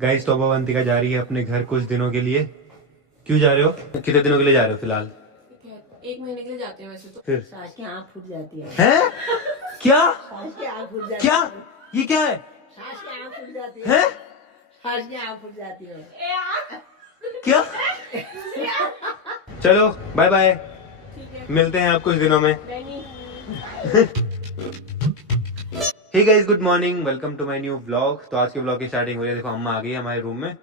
Guys तो अवंतिका जा रही है अपने घर कुछ दिनों के लिए। क्यों जा रहे हो? कितने दिनों के लिए जा रहे हो फिलहाल? 1 महीने के लिए जाते हैं वैसे तो। फिर सास की आँख फूट जाती है। हैं? क्या सास की आँख फूट जाती क्या है। ये क्या है? सास की आँख फूट जाती है। हैं? सास की आँख फूट जाती है। क्या? चलो बाय बाय, मिलते हैं आप कुछ दिनों में। Hey guys, good morning, welcome to my new vlog. तो आज के व्लॉग की स्टार्टिंग हो रही है। देखो अम्मा आ गई है हमारे रूम में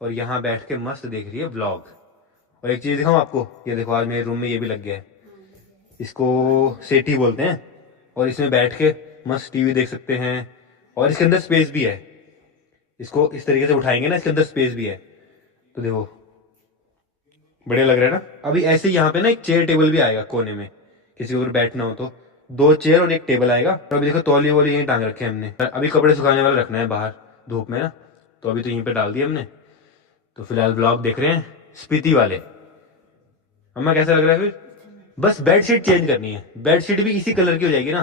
और यहाँ बैठ के मस्त देख रही है व्लॉग। और एक चीज दिखाऊं आपको, ये देखो आज मेरे रूम में ये भी लग गया है, इसको सेटी बोलते हैं। और इसमें बैठ के मस्त टीवी देख सकते हैं और इसके अंदर स्पेस भी है। इसको इस तरीके से उठाएंगे ना, इसके अंदर स्पेस भी है। तो देखो बढ़िया लग रहा है ना। अभी ऐसे ही यहाँ पे ना एक चेयर टेबल भी आएगा कोने में, किसी को अगर बैठना हो तो 2 चेयर और एक टेबल आएगा। और अभी देखो तौलिए वोलिए यहीं टांग रखे हैं हमने। अभी कपड़े सुखाने वाला रखना है बाहर धूप में ना, तो अभी तो यहीं पे डाल दिए हमने। तो फिलहाल ब्लॉग देख रहे हैं स्पीति वाले। अम्मा कैसा लग रहा है? फिर बस बेडशीट चेंज करनी है, बेडशीट भी इसी कलर की हो जाएगी ना,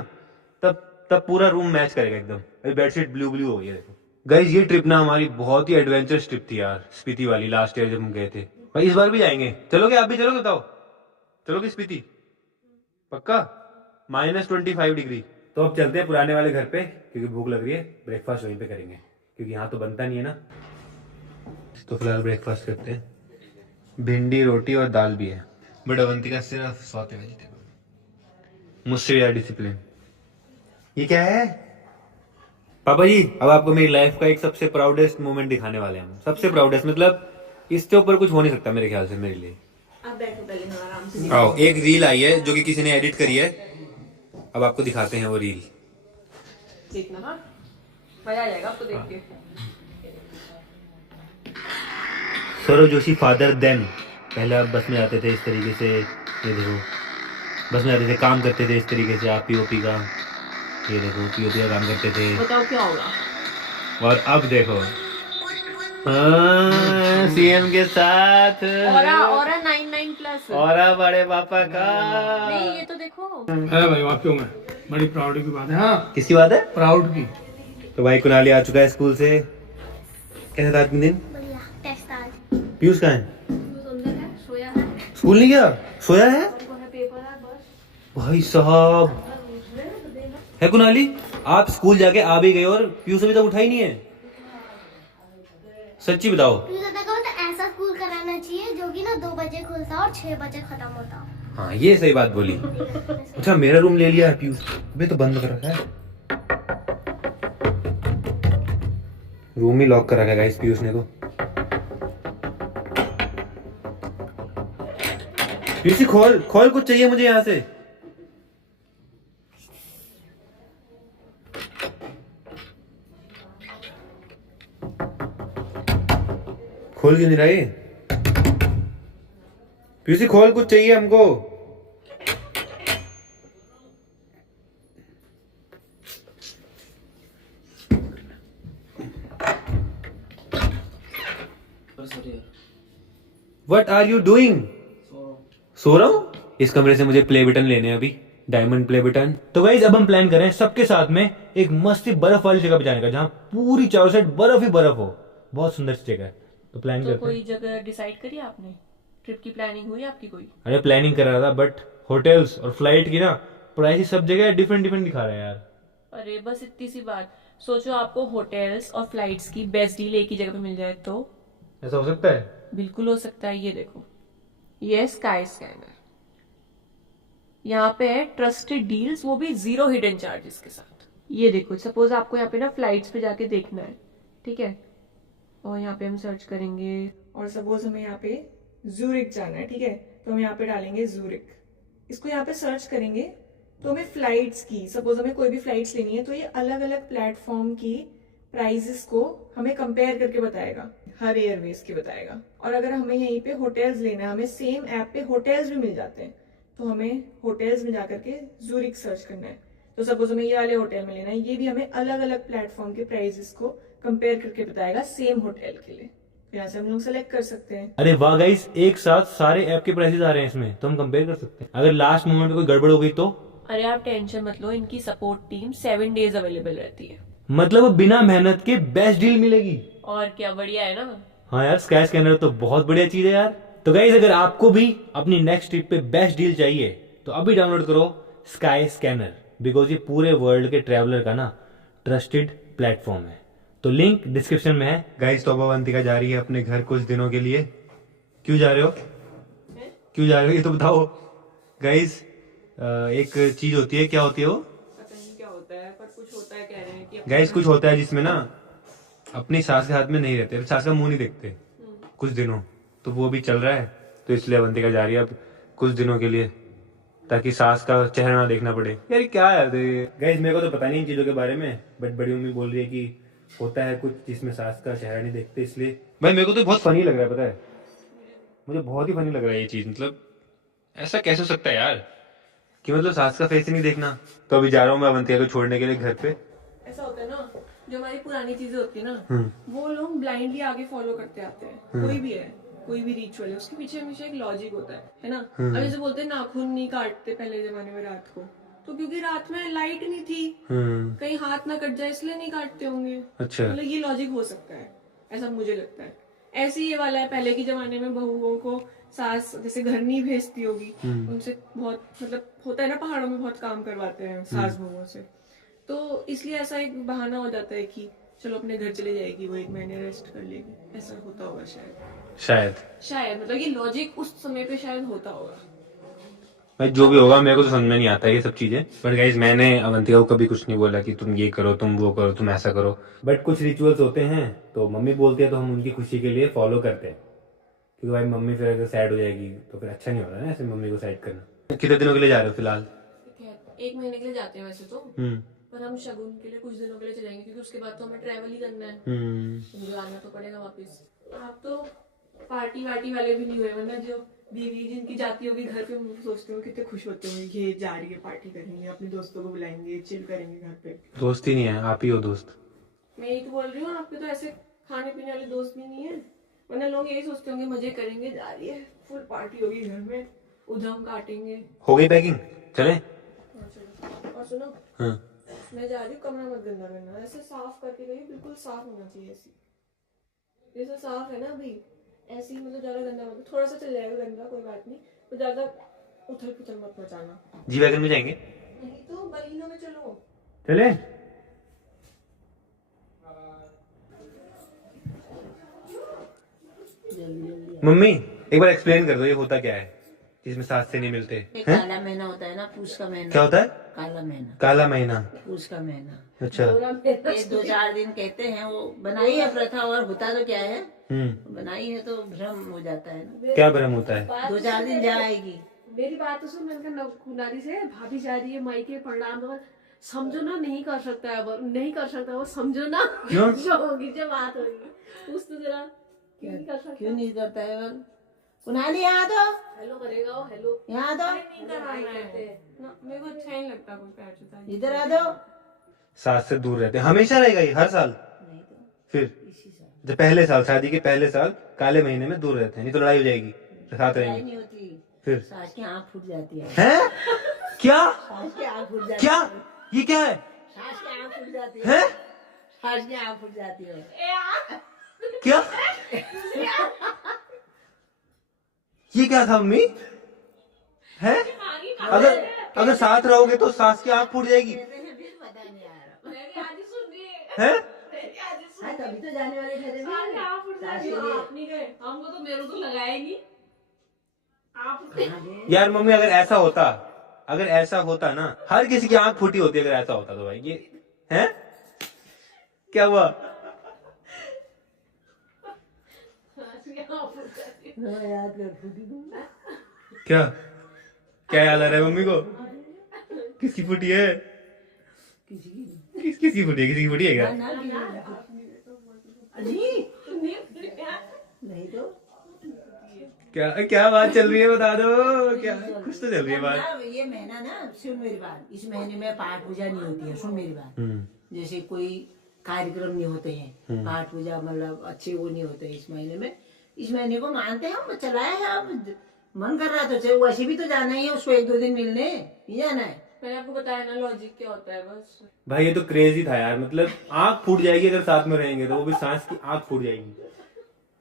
तब पूरा रूम मैच करेगा एकदम। अभी बेडशीट ब्लू ब्लू हो गई है देखो। गाइस ये ट्रिप ना हमारी बहुत ही एडवेंचरस ट्रिप थी यार, स्पीति वाली। लास्ट ईयर जब हम गए थे। भाई इस बार भी जाएंगे, चलोगे? आप भी चलोगे? बताओ, चलोगे स्पीति? पक्का? -25 डिग्री। तो अब चलते हैं पुराने वाले घर पे, क्योंकि भूख लग रही है। ब्रेकफास्ट वहीं पे करेंगे क्योंकि यहाँ तो बनता नहीं है ना। तो फिलहाल ब्रेकफास्ट करते हैं, भिंडी रोटी और दाल भी है। बट अवंतिका सिर्फ सौते वेजिटेबल, मुझसे यार डिसिप्लिन। ये क्या है पापा जी? अब आपको मेरी लाइफ का एक सबसे प्राउडेस्ट मोमेंट दिखाने वाले हैं हम। सबसे प्राउडेस्ट मतलब इसके ऊपर कुछ हो नहीं सकता मेरे ख्याल से मेरे लिए। आप बैठो पहले, मैं आराम से। आओ, एक रील आई है जो कि किसी ने एडिट करी है, अब आपको दिखाते हैं वो रील। देखना, हाँ मजा आ जाएगा आपको देख के। Saurav Joshi father then. पहले आप बस में आते थे इस तरीके से, ये देखो बस में आते थे, काम करते थे इस तरीके से आप पीओपी का। ये देखो पीओपी का काम करते थे। बताओ क्या होगा। और अब देखो सीएम के साथ और 99+ और बड़े पापा का। नहीं ये तो देखो। है भाई, वाकई में बड़ी प्राउड की बात है। हाँ, किसकी बात है? प्राउड की। तो भाई कुणाली आ चुका है स्कूल से। कैसा था आज का दिन? बढ़िया टेस्ट आज। पीयूष कहाँ है? अंदर है, सोया है। स्कूल नहीं गया? सोया है? पेपर है बस। भाई साहब है कुणाली, आप स्कूल जाके आ भी गए और पीयूष अभी तक उठा ही नहीं है। सच्ची बताओ। दादा को तो ऐसा स्कूल कराना चाहिए जो कि ना 2 बजे खुलता और 6 बजे खत्म होता। हाँ ये सही बात बोली। अच्छा मेरा रूम ले लिया है पीयूष? अबे तो बंद कर रखा है, रूम ही लॉक कर रखा है गाइस पीयूष ने तो। पीयूष खोल खोल, कुछ चाहिए मुझे यहाँ से। खोल क्यों नहीं रहा ये? पीयूष खोल, कुछ चाहिए हमको। What are you doing? सो रहा हूँ। इस कमरे से मुझे प्ले बटन लेने हैं अभी, डायमंड प्ले बटन। तो गाइस अब हम प्लान कर रहे हैं सबके साथ में एक मस्त बर्फ वाली जगह पे जाने का, जहाँ पूरी चारों साइड बर्फ ही बर्फ हो। बहुत सुंदर सी जगह है। तो प्लान तो करते हैं। कोई जगह डिसाइड करी आपने? ट्रिप की प्लानिंग हुई आपकी कोई? अरे प्लानिंग कर रहा था बट होटल्स और फ्लाइट की ना प्राइस सब जगह डिफरेंट डिफरेंट दिखा रहा है यार। अरे बस इतनी सी बात सोचो, आपको होटल्स और फ्लाइट्स की बेस्ट डील एक ही जगह पे मिल जाए तो। ऐसा हो सकता है? बिल्कुल हो सकता है। ये देखो, ये स्काई स्कैनर। यहाँ पे है ट्रस्टेड डील्स, वो भी 0 हिडन चार्जेस के साथ। ये देखो, सपोज आपको यहाँ पे ना फ्लाइट्स पे जाके देखना है, ठीक है, और यहाँ पे हम सर्च करेंगे। और सपोज हमें यहाँ पे जूरिक जाना है, ठीक है, तो हम यहाँ पे डालेंगे जूरिक। इसको यहाँ पे सर्च करेंगे तो हमें फ्लाइट्स की, सपोज हमें कोई भी फ्लाइट्स लेनी है तो ये अलग अलग प्लेटफॉर्म की प्राइजेस को हमें कंपेयर करके बताएगा, हर एयरवेज की बताएगा। और अगर हमें यहीं पे होटल्स लेना है, हमें सेम ऐप पे होटल्स भी मिल जाते हैं, तो हमें होटल्स में जाकर के जूरिक सर्च करना है। तो सपोज हमें ये वाले होटल में लेना है, ये भी हमें अलग अलग प्लेटफॉर्म के प्राइजेस को कंपेयर करके बताएगा सेम होटल के लिए। यहाँ से हम लोग सेलेक्ट कर सकते हैं। अरे वाह गाइस, एक साथ सारे ऐप के प्राइसेस आ रहे हैं इसमें, तो हम कंपेयर कर सकते हैं। अगर लास्ट मोमेंट में कोई गड़बड़ हो गई तो? अरे आप टेंशन मत लो, इनकी सपोर्ट टीम 7 डेज अवेलेबल रहती है। मतलब बिना मेहनत के बेस्ट डील मिलेगी। और क्या बढ़िया है ना। हाँ यार, स्काई स्कैनर तो बहुत बढ़िया चीज है यार। तो गाइस, अगर आपको भी अपनी नेक्स्ट ट्रिप पे बेस्ट डील चाहिए तो अभी डाउनलोड करो स्काई स्कैनर, बिकॉज ये पूरे वर्ल्ड के ट्रैवलर का ना ट्रस्टेड प्लेटफॉर्म है। तो लिंक डिस्क्रिप्शन में है। गाइस, तो अवंतिका जा रही है अपने घर कुछ दिनों के लिए। क्यों जा रहे हो? क्यों जा रहे हो ये तो बताओ गाइस। एक चीज होती है, क्या होती है वो? पता नहीं क्या होता है, पर कुछ होता है, कह रहे हैं कि गाइस, कुछ होता है जिसमें ना अपनी सास के हाथ में नहीं रहते, सास का मुंह नहीं देखते कुछ दिनों। तो वो भी चल रहा है, तो इसलिए अवंतिका जा रही है अब कुछ दिनों के लिए, ताकि सास का चेहरा ना देखना पड़े। यार क्या है गाइस, मेरे को तो पता नहीं इन चीजों के बारे में, बट बड़ी मम्मी बोल रही है कि होता है कुछ जिसमें सास का चेहरा नहीं देखते, इसलिए। भाई मेरे को तो बहुत फनी लग रहा है, पता है मुझे बहुत ही फनी लग रहा है ये चीज। मतलब ऐसा कैसे हो सकता है यार कि मतलब सास का फेस ही नहीं देखना। तो अभी जा रहा हूँ मैं अवंतिका को छोड़ने के लिए घर पे। ऐसा होता है ना, जो हमारी पुरानी चीजें होती है ना, वो लोग ब्लाइंडली आगे फॉलो करते आते हैं। कोई भी है, कोई भी रिचुअल है, उसके पीछे हमेशा एक लॉजिक होता है ना। अब जैसे बोलते हैं नाखून नहीं काटते पहले जमाने में रात को, तो क्योंकि रात में लाइट नहीं थी, कहीं हाथ ना कट जाए इसलिए नहीं काटते होंगे। अच्छा, मतलब ये लॉजिक हो सकता है, ऐसा मुझे लगता है। ऐसे ही ये वाला है, पहले के जमाने में बहुओं को सास जैसे घर नहीं भेजती होगी, उनसे बहुत मतलब होता है ना, पहाड़ों में बहुत काम करवाते हैं सास बहुओं से, तो इसलिए ऐसा एक बहाना हो जाता है कि चलो अपने घर चले जाएगी, वो 1 महीने रेस्ट कर लेगी, ऐसा होता होगा शायद मतलब ये लॉजिक उस समय पे शायद होता होगा। भाई जो भी होगा, मेरे को तो समझ में नहीं आता ये सब चीजें। बट गाइज, मैंने अवंतिका को कभी कुछ नहीं बोला कि तुम ये करो, तुम वो करो, तुम ऐसा करो। बट कुछ रिचुअल्स होते हैं तो मम्मी बोलती है तो हम उनकी खुशी के लिए फॉलो करते हैं, क्योंकि भाई मम्मी फिर अगर सैड हो जाएगी तो फिर अच्छा नहीं होगा ना ऐसे मम्मी को सैड करना। कितने दिनों के लिए जा रहे हो फिलहाल? 1 महीने के लिए जाते हैं वैसे तो, पर हम शगुन के लिए कुछ दिनों के लिए चलेंगे, क्योंकि उसके बाद तो हमें ट्रैवल ही करना है, मुझे आना तो पड़ेगा वापस। आप तो पार्टी वार्टी वाले भी नहीं हुए, वरना जो बीवी जिनकी जाती होगी घर पे, सोचते हो कितने खुश होते होंगे, ये जा रही है पार्टी करेंगे, अपने दोस्तों को बुलाएंगे, चिल करेंगे घर पे। दोस्त ही नहीं है, आप ही हो दोस्त। मैं यही तो बोल रही हूँ, आपके तो ऐसे खाने पीने वाले दोस्त भी नहीं है, वरना लोग यही सोचते होंगे मजे करेंगे, जा रही है फुल पार्टी होगी घर में, उधम काटेंगे। हो गई पैकिंग, चले? और सुनो, मैं जा रही हूँ, कमरा मत गंदा करना, ऐसे साफ करके गई, बिल्कुल साफ होना चाहिए, ऐसी जैसा साफ है ना अभी, ऐसे ही मतलब ज्यादा गंदा मत, थोड़ा सा चल जाएगा गंदा, कोई बात नहीं, तो ज्यादा उथल पुथल मत मचाना। जी वैगन में जाएंगे? नहीं तो बलिनो में चलो। चले? मम्मी एक बार एक्सप्लेन कर दो, ये होता क्या है जिसमें सास से नहीं मिलते? ये काला महीना होता है ना, पूछ का महीना। क्या होता है? काला महीना, काला महीना, पूछ का महीना। अच्छा। ये 2-4 दिन कहते हैं, वो बनाई है प्रथा, और होता तो क्या है, बनाई है तो भ्रम हो जाता है ना। क्या भ्रम होता है? 2-4 दिन जाएगी। मेरी बात तो सुन, मैंने कहा कुनारी से भाभी जा रही है मायके प्रणाम, तो समझो ना, नहीं कर सकता है वो, नहीं कर सकता वो, समझो ना। क्यों? जो होगी, जो बात होगी उस तो जरा, क्यों नहीं कर सकता? क्यों नहीं करता है वो? कुनाली यहाँ दो, हेलो करेगा वो, हेलो यहाँ दो, नहीं कराना है ना, मेरे को अच्छा नहीं लगता कोई पैर छूता है। इधर आ दो। सास से दूर रहते हैं, हमेशा रहेगा ये, हर साल? नहीं तो फिर इसी साल जब पहले साल, शादी के पहले साल काले महीने में दूर रहते हैं, नहीं तो लड़ाई हो जाएगी, साथ लड़ाई रहेंगे। नहीं होती, फिर सास की आँख फूट जाती है। हैं? क्या? सास की आँख फूट जाती क्या? है। ये क्या है? सास की आँख फूट जाती है। हैं? सास की आँख फूट जाती है। क्या? ये क्या था मम्मी? है? अगर साथ रहोगे तो सास की आंख फूट जाएगी? पता नहीं आ रहा मेरी आजी सुन रही है, है? मेरी आजी सुन हाँ, तभी तो जाने वाले थे ना। रही है। आप उठ सास जाती के हो, लिए। आप नहीं गए, हमको तो मेरे को लगाएगी आप। कहाँ गए? यार मम्मी, अगर ऐसा होता ना, हर किसी की आंख फूटी होती अगर ऐसा होता तो भाई, ये है क्या हुआ? हाँ, याद कर, फूटी दूंगा। क्या क्या याद आ रहा है मम्मी को? किसकी फूटी है? किसी की नहीं। किसकी फूटी है? किसी की फूटी है क्या? ना, नहीं तो क्या बात चल रही है, बता दो। क्या कुछ तो चल रही है बात। ना, ये महीना ना, सुन मेरी बात, इस महीने में पाठ पूजा नहीं होती है, सुन मेरी बात। जैसे कोई कार्यक्रम नहीं होते हैं, पाठ पूजा मतलब अच्छे वो नहीं होते इस महीने में। इस महीने को मानते हैं हम, चलाए हैं, अब मन कर रहा तो वैसे भी तो जाना ही है उसको 1-2 दिन मिलने, नहीं जाना है? मैंने आपको बताया ना लॉजिक क्या होता है बस। भाई ये तो क्रेजी था यार, मतलब आंख फूट जाएगी अगर साथ में रहेंगे तो, वो भी सांस की आंख फूट जाएगी।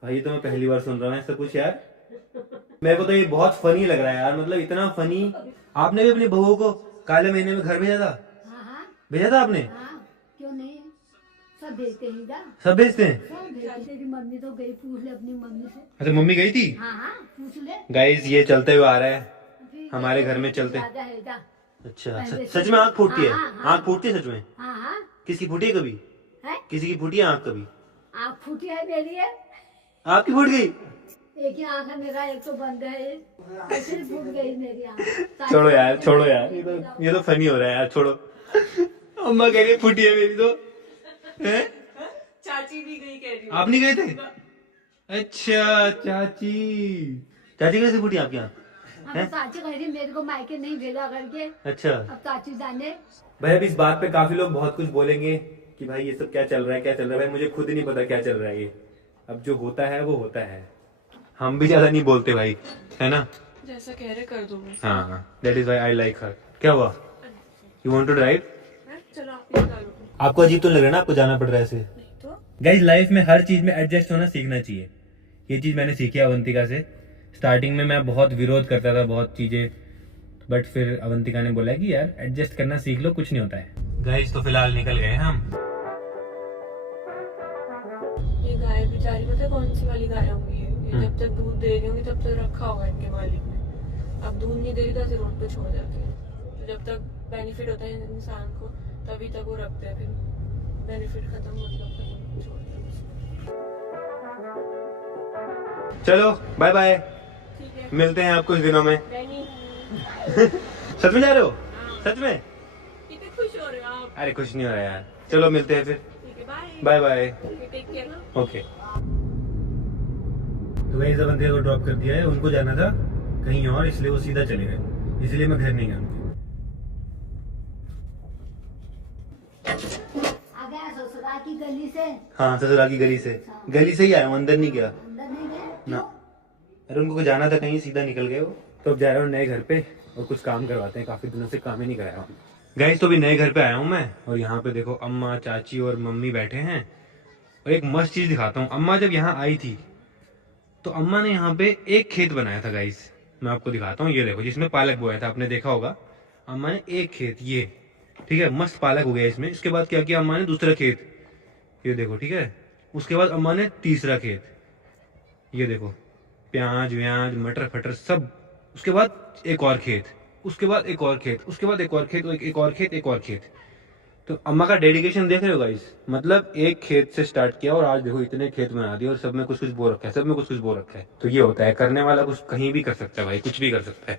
भाई ये तो मैं पहली बार सुन रहा हूँ ऐसा कुछ यार। मेरे को तो ये बहुत फनी लग रहा है यार, मतलब इतना फनी। आपने भी अपनी बहू को काले महीने में घर भेजा था? हाँ भेजा था आपने? हाँ, क्यों नहीं, सब भेजते ही ना, सब भेजते हैं? सब भेजते। तेरी मम्मी तो गई, पूछ ले अपनी मम्मी से। अच्छा मम्मी गई थी? हाँ पूछ ले। गाइज ये चलते हुए आ रहा है अभी हमारे घर में चलते। ज्यादा है जा। अच्छा सच में आंख फूटती है? हाँ, हाँ। आंख फूटती है सच में? हाँ किसकी फूटी है कभी? है, किसी की फूटी है आंख कभी? आँख फूटी है मेरी है, आपकी फूट गई? एक ही आँख है मेरा, एक तो बंद है, ऐसे ही फूट गई मेरी आँख। छोड़ो यार छोड़ो यार, ये तो फनी हो रहा है यार, छोड़ो। अम्मा कह रही है फूटी है मेरी तो है? चाची भी गई कह रही हूँ। आप नहीं गए थे? अच्छा चाची, चाची कैसे फूटी आपकी आंख? अब चाची कह रही मेरे को मायके नहीं भेजा करके, अच्छा अब चाची जाने। भाई अब इस बात पे काफी लोग बहुत कुछ बोलेंगे कि भाई ये सब क्या चल रहा है क्या चल रहा है। भाई मुझे खुद नहीं पता क्या चल रहा है ये, अब जो होता है वो होता है। हम भी ज्यादा नहीं बोलते भाई, है ना? जैसा कह रहे कर दूंगी। हाँ that is why I like her. क्या हुआ? You want to drive? चलो आप ही निकालो। आपको अजीब तो लग रहा है ना, आपको जाना पड़ रहा है ऐसे? तो गाइज लाइफ में हर चीज में एडजस्ट होना सीखना चाहिए। ये चीज मैंने सीखी है अवंतिका से। स्टार्टिंग में मैं बहुत विरोध करता था बहुत चीजें, बट फिर अवंतिका ने बोला कि यार एडजस्ट करना सीख लो, कुछ नहीं होता है। गाइज तो फिलहाल निकल गए हम। ये गाय बेचारी पता है कौन सी वाली गाय होंगी ये जब तक दूध दे रही होंगी तब तक रखा होगा इनके मालिक ने। अब दूध नहीं दे रही तो ऐसे रोड पे छोड़ जाते हैं। तो जब तक बेनिफिट होता है इंसान को तभी तक वो रखते हैं, फिर बेनिफिट खत्म मतलब खत्म, छोड़ देते हैं। चलो बाय बाय, ठीक है मिलते हैं आप कुछ दिनों में। नहीं सच में जा रहे हो? सच में? कितने खुश हो रहे हो आप? अरे कुछ नहीं हो रहा यार, चलो मिलते हैं फिर। ठीक है bye bye bye. Take care ना। ओके। तो वही अवंतिका को ड्रॉप कर दिया है, उनको जाना था कहीं और इसलिए वो सीधा चले गए, इसलिए मैं घर नहीं गया उनके। आ गया ससुराल की गली से, हाँ ससुराल की गली से ही आया हूँ, अंदर नहीं गया अंदर नहीं गए ना। अरे उनको जाना था कहीं, सीधा निकल गए वो। तो अब जा रहा हूँ नए घर पे और कुछ काम करवाते हैं, काफी दिनों से काम ही नहीं कराया हूँ। गाइस तो अभी नए घर पे आया हूँ मैं, और यहाँ पे देखो अम्मा चाची और मम्मी बैठे हैं। और एक मस्त चीज दिखाता हूँ, अम्मा जब यहाँ आई थी तो अम्मा ने यहाँ पे एक खेत बनाया था गाइस, मैं आपको दिखाता हूँ। ये देखो जिसमें पालक बोया था, आपने देखा होगा। अम्मा ने एक खेत, ये ठीक है, मस्त पालक हो गया इसमें। इसके बाद क्या किया अम्मा ने? दूसरा खेत, ये देखो ठीक है। उसके बाद अम्मा ने तीसरा खेत, ये देखो प्याज व्याज मटर फटर सब। उसके बाद एक और खेत, उसके बाद एक और खेत, उसके बाद एक और खेत, एक और खेत, एक और खेत। तो अम्मा का डेडिकेशन देख रहे हो गाइस, मतलब एक खेत से स्टार्ट किया और आज देखो इतने खेत बना दिए और सब में कुछ कुछ बो रखा है, सब में कुछ कुछ बो रखा है। तो ये होता है, करने वाला कुछ कहीं भी कर सकता है भाई, कुछ भी कर सकता है।